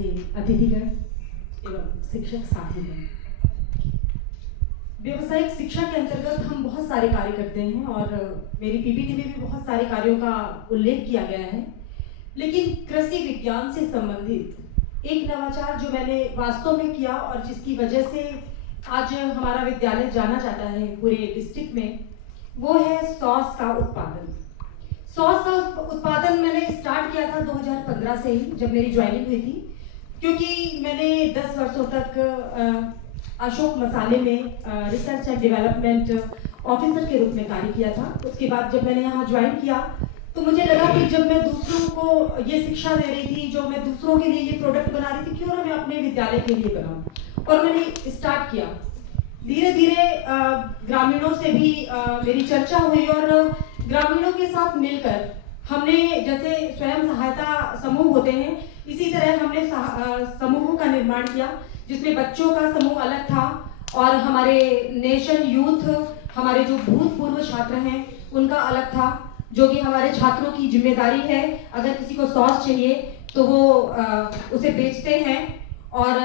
से अतिथिगण एवं शिक्षक साथीगण, व्यवसायिक शिक्षा के अंतर्गत हम बहुत सारे कार्य करते हैं और मेरी पीपीटी में भी बहुत सारे कार्यों का उल्लेख किया गया है। लेकिन कृषि विज्ञान से संबंधित एक नवाचार जो मैंने वास्तव में किया और जिसकी वजह से आज हमारा विद्यालय जाना जाता है पूरे डिस्ट्रिक्ट में, वो है सॉस का उत्पादन। सॉस का उत्पादन मैंने स्टार्ट किया था 2015 से ही, जब मेरी ज्वाइनिंग हुई थी, क्योंकि मैंने 10 वर्षों तक अशोक मसाले में रिसर्च एंड डेवलपमेंट ऑफिसर के रूप में कार्य किया था। उसके बाद जब मैंने यहाँ ज्वाइन किया तो मुझे लगा कि जब मैं दूसरों को ये शिक्षा दे रही थी, जो मैं दूसरों के लिए ये प्रोडक्ट बना रही थी, क्यों ना मैं अपने विद्यालय के लिए बनाऊं। और मैंने स्टार्ट किया। धीरे धीरे ग्रामीणों से भी मेरी चर्चा हुई और ग्रामीणों के साथ मिलकर हमने, जैसे स्वयं सहायता समूह होते हैं, इसी तरह हमने समूहों का निर्माण किया, जिसमें बच्चों का समूह अलग था और हमारे नेशन यूथ, हमारे जो भूतपूर्व छात्र हैं उनका अलग था, जो कि हमारे छात्रों की जिम्मेदारी है। अगर किसी को सॉस चाहिए तो वो उसे बेचते हैं और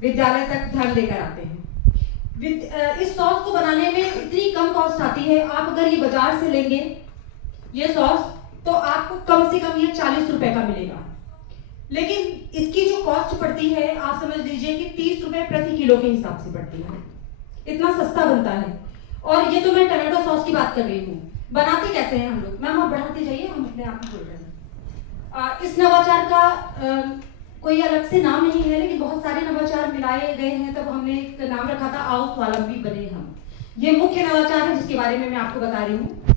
विद्यालय तक धन लेकर आते हैं। इस सॉस को बनाने में इतनी कम कॉस्ट आती है, आप अगर ये बाजार से लेंगे ये सॉस तो आपको कम से कम ये 40 रुपए का मिलेगा। लेकिन इसकी जो कॉस्ट पड़ती है, आप समझ लीजिए कि 30 रुपए प्रति किलो के हिसाब से पड़ती है। इतना सस्ता बनता है। और ये तो मैं टमाटो सॉस की बात कर रही हूँ। बनाते कैसे हैं हम लोग? मैम आप बढ़ाते जाइए, हम अपने आप ही बोल रहे हैं। इस नवाचार का कोई अलग से नाम नहीं है, लेकिन बहुत सारे नवाचार मिलाए गए हैं, तब हमने एक नाम रखा था आओ स्वावलंबी बने हम। ये मुख्य नवाचार है जिसके बारे में मैं आपको बता रही हूँ।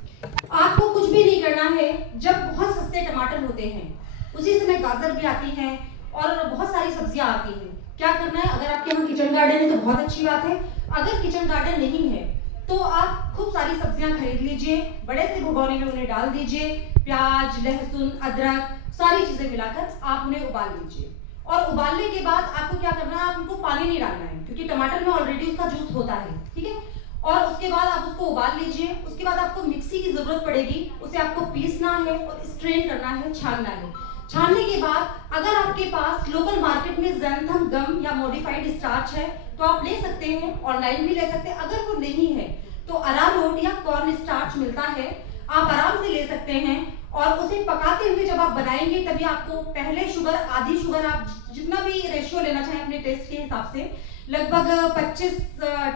आपको कुछ भी नहीं करना है। जब बहुत सस्ते टमाटर होते हैं, उसी समय गाजर भी आती हैं और बहुत सारी सब्जियां आती हैं। क्या करना है? अगर आपके यहाँ किचन गार्डन है तो बहुत अच्छी बात है। अगर किचन गार्डन नहीं है तो आप खूब सारी सब्जियां खरीद लीजिए, बड़े से भगोने में उन्हें डाल दीजिए, प्याज, लहसुन, अदरक, सारी चीजें मिलाकर आप उन्हें उबाल लीजिए। और उबालने के बाद आपको क्या करना है? आप उनको पानी नहीं डालना है, क्योंकि टमाटर में ऑलरेडी उसका जूस होता है, ठीक है। और उसके बाद आप उसको उबाल लीजिए। उसके बाद आपको मिक्सी की जरूरत पड़ेगी, उसे आपको पीसना है और स्ट्रेन करना है, छानना है। छानने के बाद अगर आपके पास लोकल मार्केट में ज़ैंथम गम या मॉडिफाइड स्टार्च है तो आप ले सकते हैं, ऑनलाइन भी ले सकते हैं। अगर वो नहीं है तो अरारोट या कॉर्न स्टार्च मिलता है, आप आराम से ले सकते हैं। और उसे पकाते हुए जब आप बनाएंगे तभी आपको पहले शुगर, आधी शुगर, आप जितना भी रेशियो लेना चाहें अपने टेस्ट के हिसाब से, लगभग 25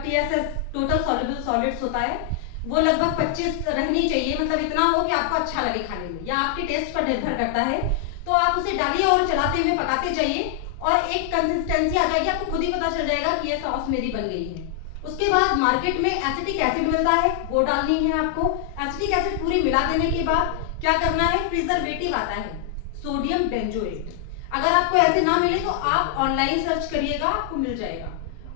TSS टोटल सॉल्युबल सॉलिड्स होता है, वो लगभग 25 रहनी चाहिए। मतलब इतना हो कि आपको अच्छा लगे खाने में, या आपके टेस्ट पर निर्भर करता है। तो आप उसे डालिए और चलाते हुए पकाते जाइए और एक कंसिस्टेंसी आ जाएगी, आपको खुद ही पता चल जाएगा कि ये सॉस मेरी बन गई है। उसके बाद मार्केट में एसिटिक एसिड मिलता है, वो डालनी है आपको। एसिटिक एसिड पूरी मिला देने के बाद क्या करना है? प्रिजर्वेटिव आता है, सोडियम बेंजोएट। अगर आपको ऐसे ना मिले तो आप ऑनलाइन सर्च करिएगा, आपको मिल जाएगा।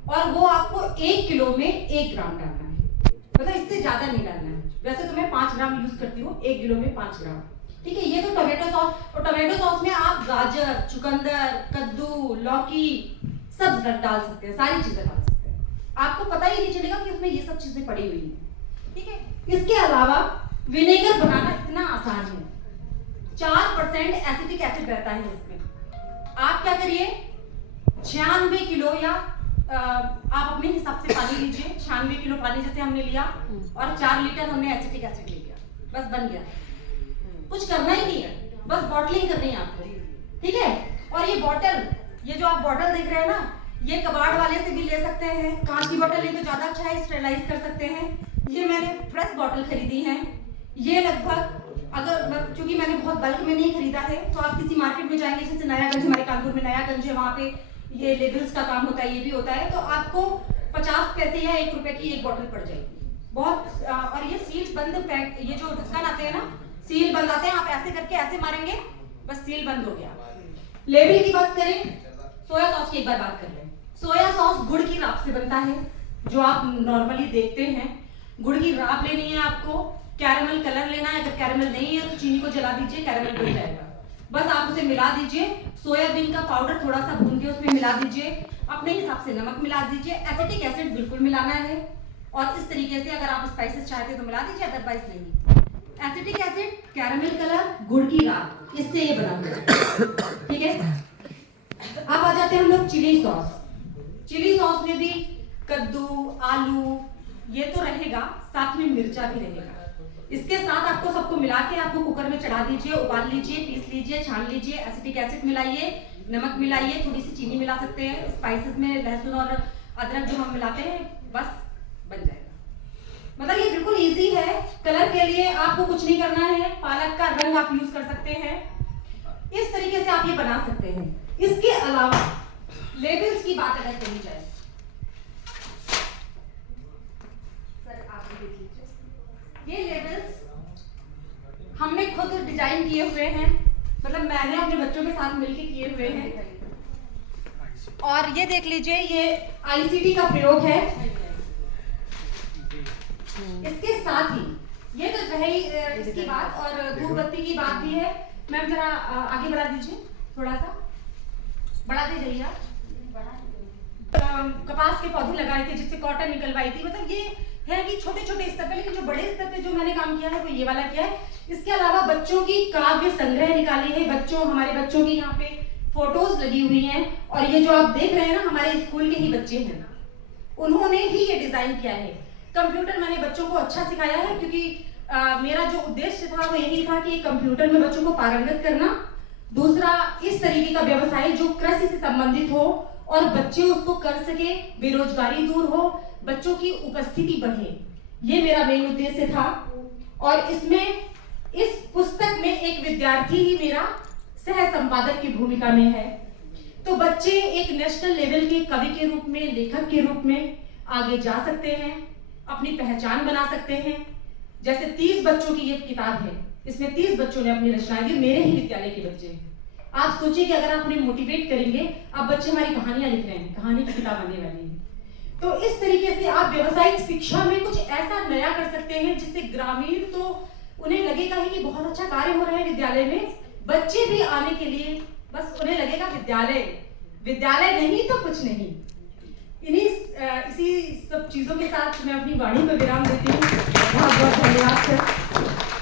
और वो आपको 1 किलो में 1 ग्राम डालना है, मतलब इससे ज्यादा नहीं डालना है। वैसे तो मैं 5 ग्राम यूज करती हूँ, 1 किलो में 5 ग्राम, ठीक है। ये तो टोमेटो सॉस। और टोमेटो सॉस में आप गाजर, चुकंदर, कद्दू, लौकी सब डाल सकते हैं, सारी चीजें डाल सकते हैं। आपको पता ही नहीं चलेगा कि उसमें ये सब चीजें पड़ी हुई हैं, ठीक है। इसके अलावा विनेगर बनाना इतना आसान है। 4% एसिटिक एसिड रहता है इसमें। आप क्या करिए, 96 किलो या आप अपने हिसाब से पानी लीजिए। 96 किलो पानी जैसे हमने लिया और 4 लीटर हमने एसिटिक एसिड ले लिया, बस बन गया। कुछ करना ही नहीं है, बस बॉटलिंग करनी है आपको, ठीक है। और ये बॉटल, ये जो आप बॉटल देख रहे हैं ना, ये कबाड़ वाले से भी ले सकते हैं। कांच की बॉटल ये तो ज्यादा अच्छा है, स्टेरलाइज कर सकते हैं। ये मैंने फ्रेश बॉटल खरीदी है। ये लगभग, अगर क्योंकि मैंने बहुत बल्क में नहीं खरीदा है, तो आप किसी मार्केट में जाएंगे, जैसे नयागंज, हमारे कानपुर में नयागंज है, वहाँ पे ये लेबल्स का काम होता है, ये भी होता है, तो आपको 50 पैसे या 1 रुपए की एक बॉटल पड़ जाएगी बहुत। और ये सील बंद पैक, ये जो ढक्कन आते हैं ना, सील बंद आते हैं, आप ऐसे करके ऐसे मारेंगे, बस सील बंद हो गया। लेबल की बात करें, सोया सॉस की एक बार बात कर लें। सोया सॉस गुड़ की राख से बनता है, जो आप नॉर्मली देखते हैं। गुड़ की राख लेनी है आपको, कैरेमल कलर लेना है। अगर कैरेमल नहीं है तो चीनी को जला दीजिए, कैरेमल बन जाएगा। बस आप उसे मिला दीजिए। सोयाबीन का पाउडर थोड़ा सा भून के उसमें मिला दीजिए, अपने हिसाब से नमक मिला दीजिए। एसिटिक एसिड बिल्कुल मिलाना है। और इस तरीके से अगर आप स्पाइसेस चाहते तो मिला दीजिए, अदरवाइज नहीं। एसिटिक एसिड, कैरेमल कलर, गुड़ की राख, इससे ये बना हुआ है, ठीक है। अब जाते हैं हम लोग चिली सॉस। चिली सॉस में भी कद्दू, आलू ये तो रहेगा, साथ में मिर्चा भी रहेगा। इसके साथ आपको सबको मिला के आपको कुकर में चढ़ा दीजिए, उबाल लीजिए, पीस लीजिए, छान लीजिए, एसिटिक एसिड मिलाइए, नमक मिलाइए, थोड़ी सी चीनी मिला सकते हैं, स्पाइसेस में लहसुन और अदरक जो हम मिलाते हैं, बस बन जाएगा। मतलब ये बिल्कुल इजी है। कलर के लिए आपको कुछ नहीं करना है, पालक का रंग आप यूज कर सकते हैं। इस तरीके से आप ये बना सकते हैं। इसके अलावा लेबल्स की बात अगर कही जाए, सर आप देख लीजिए, ये लेबल्स हमने खुद डिजाइन किए हुए हैं, मतलब मैंने अपने बच्चों के साथ मिलकर किए हुए हैं। और ये देख लीजिए, ये आईसीटी का प्रयोग है। इसके साथ ही ये तो रही इसकी बात, और धूप बत्ती की बात भी है। मैम जरा आगे बढ़ा दीजिए, थोड़ा सा बढ़ाते जाइए आप। कपास के पौधे लगाए थे जिससे कॉटन निकलवाई थी। मतलब ये है कि छोटे छोटे स्तर पे, लेकिन जो बड़े स्तर पे जो मैंने काम किया है वो ये वाला किया है। इसके अलावा बच्चों की काव्य संग्रह निकाली है। हमारे बच्चों की यहाँ पे फोटोज लगी हुई हैं, और ये जो आप देख रहे हैं ना, हमारे स्कूल के ही बच्चे हैं, उन्होंने ही ये डिजाइन किया है। कंप्यूटर मैंने बच्चों को अच्छा सिखाया है, क्योंकि मेरा जो उद्देश्य था वो यही था कि कंप्यूटर में बच्चों को पारंगत करना, दूसरा इस तरीके का व्यवसाय जो कृषि से संबंधित हो और बच्चे उसको कर सके, बेरोजगारी दूर हो, बच्चों की उपस्थिति बढ़े, ये मेरा मेन उद्देश्य था। और इसमें इस पुस्तक में एक विद्यार्थी ही मेरा सह संपादक की भूमिका में है। तो बच्चे एक नेशनल लेवल के कवि के रूप में, लेखक के रूप में आगे जा सकते हैं, अपनी पहचान बना सकते हैं। जैसे 30 बच्चों की ये किताब है, इसमें 30 बच्चों ने अपनी रचनाएं दी, मेरे ही विद्यालय के बच्चे हैं। आप सोचिए कि अगर आप उन्हें मोटिवेट करेंगे, अब बच्चे हमारी कहानियां लिख रहे हैं, कहानी की किताब आने वाली है। तो इस तरीके से आप व्यवसायिक शिक्षा में कुछ ऐसा नया कर सकते हैं जिससे ग्रामीण तो उन्हें लगेगा ही कि बहुत अच्छा कार्य हो रहा है विद्यालय में, बच्चे भी आने के लिए बस उन्हें लगेगा विद्यालय नहीं तो कुछ नहीं। इसी सब चीजों के साथ मैं अपनी वाणी पर विराम देती हूँ। बहुत बहुत धन्यवाद सर।